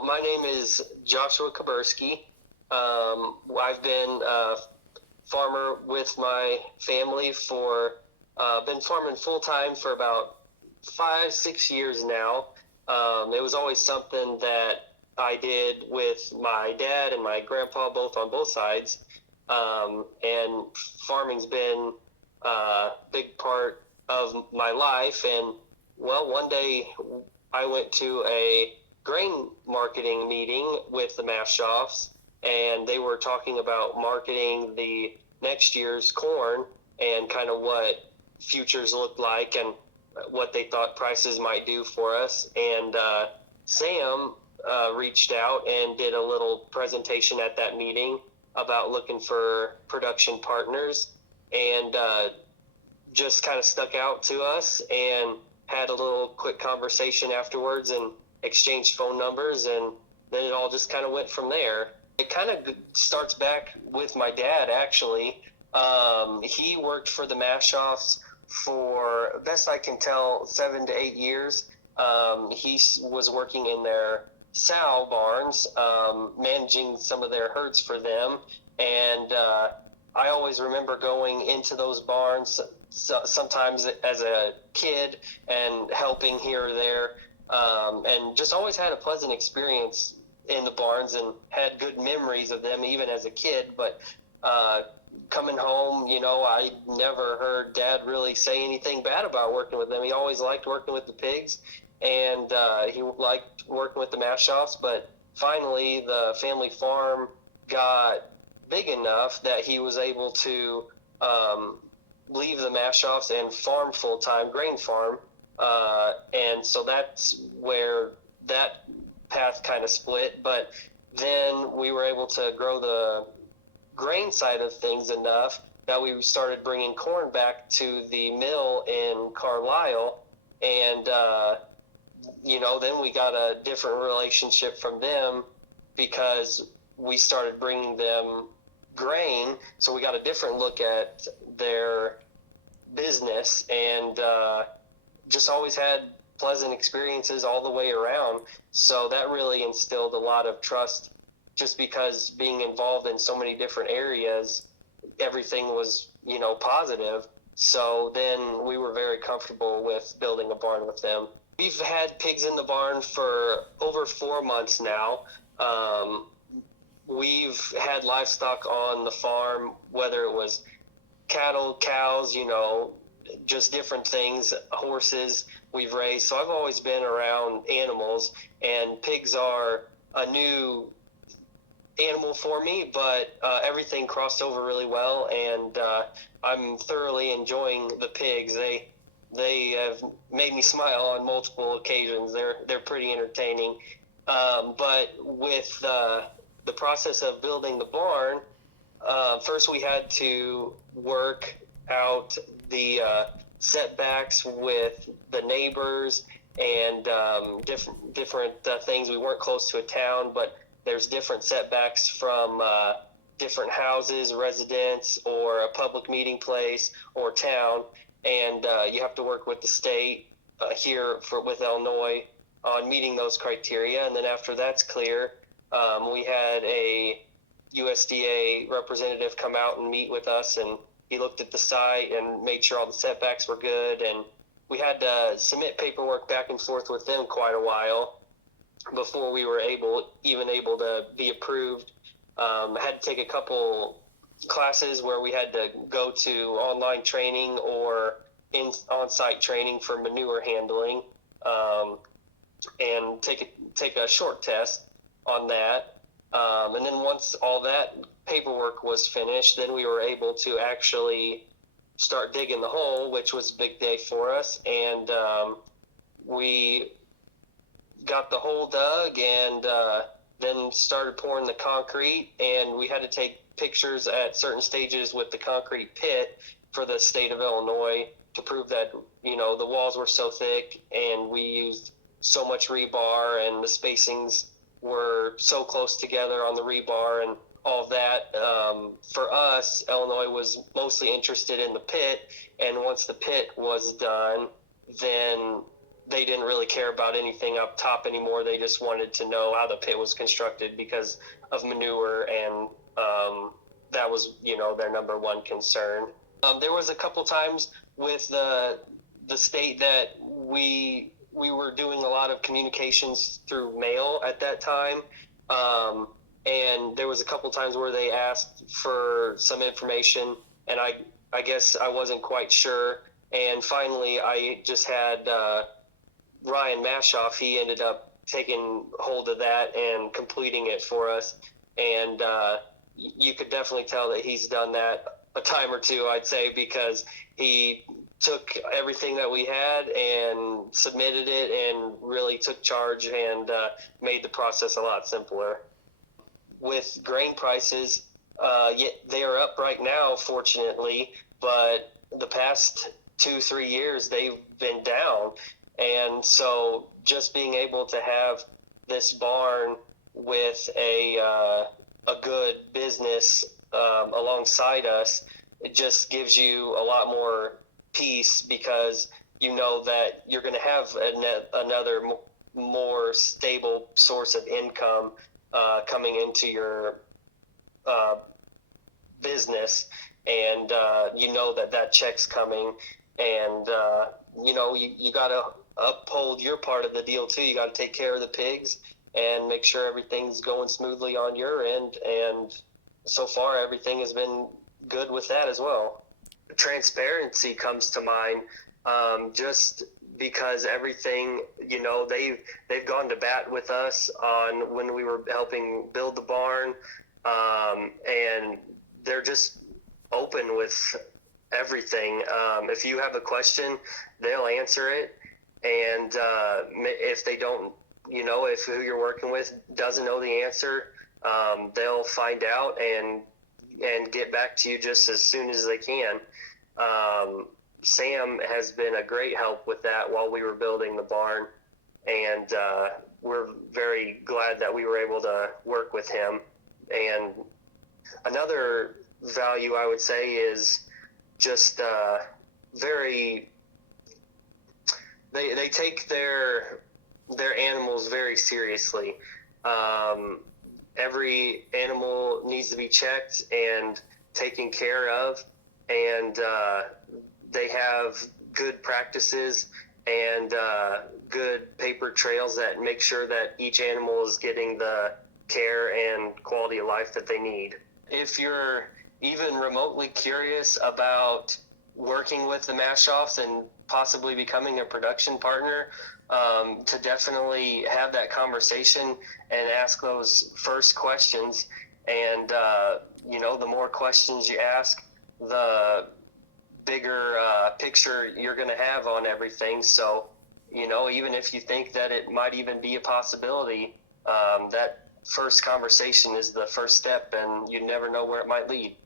Well, my name is Joshua Kuberski. I've been a farmer with my family been farming full time for about 5, 6 years now. It was always something that I did with my dad and my grandpa, both on both sides. And farming's been a big part of my life. And well, one day I went to a grain marketing meeting with the Mash-Offs, and they were talking about marketing the next year's corn and kind of what futures looked like and what they thought prices might do for us. And Sam reached out and did a little presentation at that meeting about looking for production partners, and just kind of stuck out to us, and had a little quick conversation afterwards and exchanged phone numbers, and then it all just kind of went from there. It kind of starts back with my dad, actually. He worked for the Mash-Offs for, best I can tell, 7 to 8 years. He was working in their sow barns, managing some of their herds for them, and I always remember going into those barns sometimes as a kid and helping here or there, and just always had a pleasant experience in the barns and had good memories of them even as a kid. But coming home, I never heard Dad really say anything bad about working with them. He always liked working with the pigs, and he liked working with the Mash-Offs. But finally, the family farm got big enough that he was able to leave the Mash-Offs and farm full-time, grain farm. And so that's where that path kind of split. But then we were able to grow the grain side of things enough that we started bringing corn back to the mill in Carlisle. And, then we got a different relationship from them because we started bringing them grain. So we got a different look at their business, and just always had pleasant experiences all the way around. So that really instilled a lot of trust, just because being involved in so many different areas, everything was, positive. So then we were very comfortable with building a barn with them. We've had pigs in the barn for over 4 months now. We've had livestock on the farm, whether it was cattle, cows, just different things, horses we've raised. So I've always been around animals, and pigs are a new animal for me, but everything crossed over really well, and I'm thoroughly enjoying the pigs. They have made me smile on multiple occasions. They're pretty entertaining. But with the process of building the barn, first we had to work out the setbacks with the neighbors and different things. We weren't close to a town, but there's different setbacks from different houses, residents, or a public meeting place or town, and you have to work with the state here with Illinois on meeting those criteria. And then after that's clear, we had a USDA representative come out and meet with us, and he looked at the site and made sure all the setbacks were good. And we had to submit paperwork back and forth with them quite a while before we were able to be approved. I had to take a couple classes where we had to go to online training or on-site training for manure handling, and take a short test on that. And then once all that paperwork was finished, then we were able to actually start digging the hole, which was a big day for us. And we got the hole dug, and then started pouring the concrete, and we had to take pictures at certain stages with the concrete pit for the state of Illinois to prove that, the walls were so thick and we used so much rebar, and the spacings were so close together on the rebar and all of that. For us, Illinois was mostly interested in the pit, and once the pit was done, then they didn't really care about anything up top anymore. They just wanted to know how the pit was constructed because of manure, and that was, their number one concern. There was a couple times with the state that we were doing a lot of communications through mail at that time. And there was a couple times where they asked for some information, and I guess I wasn't quite sure. And finally, I just had Ryan Mashoff. He ended up taking hold of that and completing it for us. And you could definitely tell that he's done that a time or two, I'd say, because he took everything that we had and submitted it and really took charge and made the process a lot simpler. With grain prices, they are up right now, fortunately, but the past 2-3 years they've been down. And so just being able to have this barn with a good business alongside us, it just gives you a lot more peace, because you know that you're going to have another more stable source of income coming into your business, and you know that check's coming, and you got to uphold your part of the deal too. You got to take care of the pigs and make sure everything's going smoothly on your end, and so far everything has been good with that as well. Transparency comes to mind, just because everything, they've gone to bat with us on when we were helping build the barn, and they're just open with everything. If you have a question, they'll answer it, and if they don't, if who you're working with doesn't know the answer, they'll find out and get back to you just as soon as they can. Sam has been a great help with that while we were building the barn, and we're very glad that we were able to work with him. And another value I would say is just they take their animals very seriously. Every animal needs to be checked and taken care of, and they have good practices and good paper trails that make sure that each animal is getting the care and quality of life that they need. If you're even remotely curious about working with the Mashoffs and possibly becoming a production partner, to definitely have that conversation and ask those first questions. And, the more questions you ask, the bigger picture you're going to have on everything. So, even if you think that it might even be a possibility, that first conversation is the first step, and you never know where it might lead.